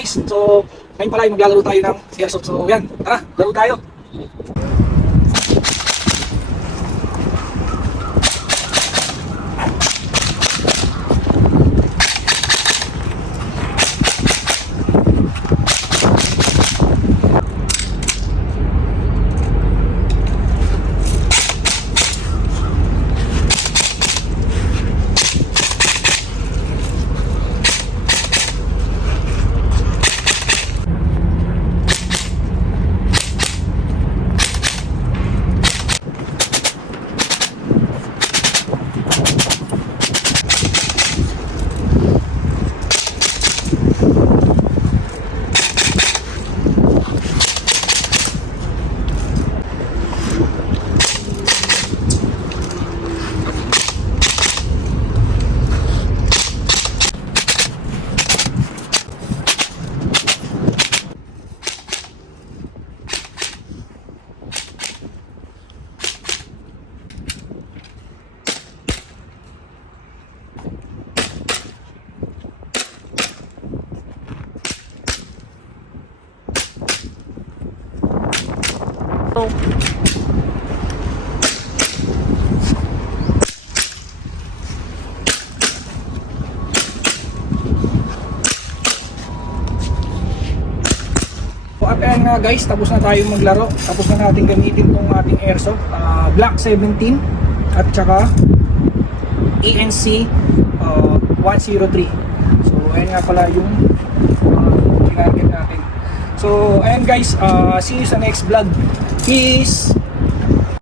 guys, so ngayon pala ay maglalaro tayo ng Airsoft. So yan, tara, laro tayo. At ayan nga guys, tapos na tayo maglaro. Tapos na natin gamitin itong ating Airsoft Black 17 at saka ANC 103. So ayan nga pala yung target natin. So ayan guys, see you sa next vlog. Peace!